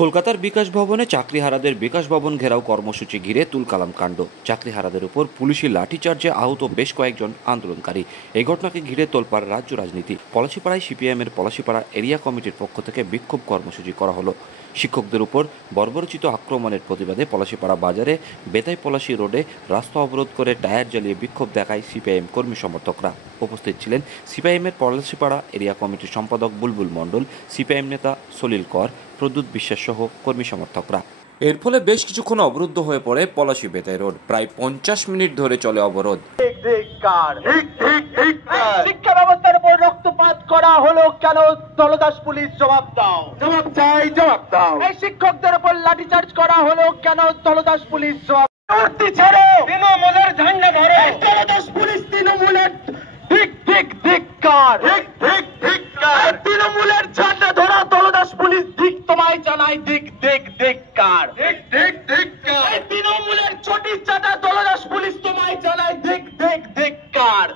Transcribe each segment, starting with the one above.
কলকাতার বিকাশ ভবনে চাকরিহারাদের বিকাশ ভবন ঘেরাও কর্মসূচি ঘিরে তুলকালাম কাণ্ড। চাকরিহারাদের উপর পুলিশি লাঠিচার্জে আহত বেশ কয়েকজন আন্দোলনকারী। এই ঘটনাকে ঘিরে তোলপাড় রাজ্য রাজনীতি। পলাশীপাড়ায় সিপিআইএমের পলাশীপাড়া এরিয়া কমিটির পক্ষ থেকে বিক্ষোভ কর্মসূচি করা হলো। শিক্ষকদের উপর বর্বরোচিত আক্রমণের প্রতিবাদে পলাশীপাড়া বাজারে বেতাই পলাশী রোডে রাস্তা অবরোধ করে টায়ার জ্বালিয়ে বিক্ষোভ দেখায় সিপিআইএম কর্মী সমর্থকরা। উপস্থিত ছিলেন সিপিআইএমের পলাশীপাড়া এরিয়া কমিটির সম্পাদক বুলবুল মণ্ডল, সিপিআইএম নেতা সলিল কর, প্রদ্যুৎ বিশ্বাস সহ কর্মী সমর্থকরা। এর ফলে বেশ কিছুক্ষণ অবরুদ্ধ হয়ে পড়ে পলাশী বেতাই রোড। প্রায় 50 মিনিট ধরে চলে অবরোধ। শিক্ষা ব্যবস্থার উপর রক্তপাত করা হলো কেন? দলদাস পুলিশ জবাব দাও, জবাব চাই, জবাব দাও। এই শিক্ষকদের উপর লাঠিচার্জ করা হলো কেন? দলদাস পুলিশ জবাব ছেড়ে তৃণমূলের ঝান্ডা ধরো। দলদাস পুলিশ তৃণমূলের ধিক্কার, তৃণমূলের ঝান্ডা ধরা দলদাস পুলিশ তোমায় জানাই ধিক্কার। তৃণমূলের ছটি চাটা দলদাস পুলিশ তোমায় জানাই ধিক্কার।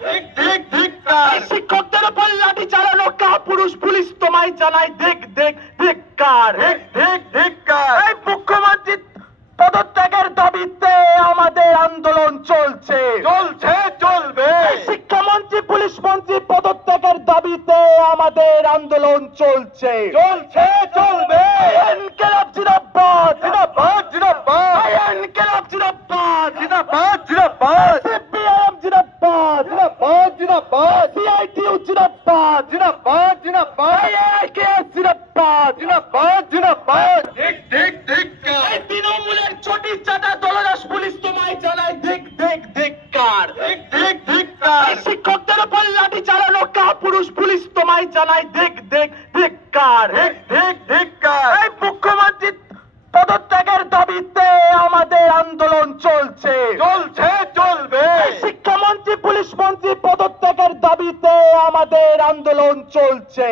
শিক্ষকদের উপর লাঠি চালানো কাপুরুষ পুলিশ তোমায় জানাই ধিক্কার। মুখ্যমন্ত্রী পদত্যাগের দাবিতে আমাদের আন্দোলন চলছে, চলবে। শিক্ষামন্ত্রী পুলিশ মন্ত্রী পদত্যাগের দাবিতে আমাদের আন্দোলন চলছে, চলবে। ইনকিলাব জিন্দাবাদ, জিন্দাবাদ, জিন্দাবাদ। ইনকিলাব জিন্দাবাদ, জিন্দাবাদ, জিন্দাবাদ। সিপিআইএম জিন্দাবাদ, জিন্দাবাদ, জিন্দাবাদ। সিআইটিইউ জিন্দাবাদ, জিন্দাবাদ, জিন্দাবাদ। এআইকেএস জিন্দাবাদ, জিন্দাবাদ, জিন্দাবাদ। তৃণমূলের ছটি চাটা দলদাস পুলিশ তোমায় জানাই ধিক্কার। শিক্ষকদের উপর লাঠি চালানো কাপুরুষ পুলিশ তোমায় জানাই ধিক্কার। মুখ্যমন্ত্রী পদত্যাগের দাবিতে আমাদের আন্দোলন চলছে, চলবে। শিক্ষামন্ত্রী পুলিশ মন্ত্রী পদত্যাগের দাবিতে আমাদের আন্দোলন চলছে,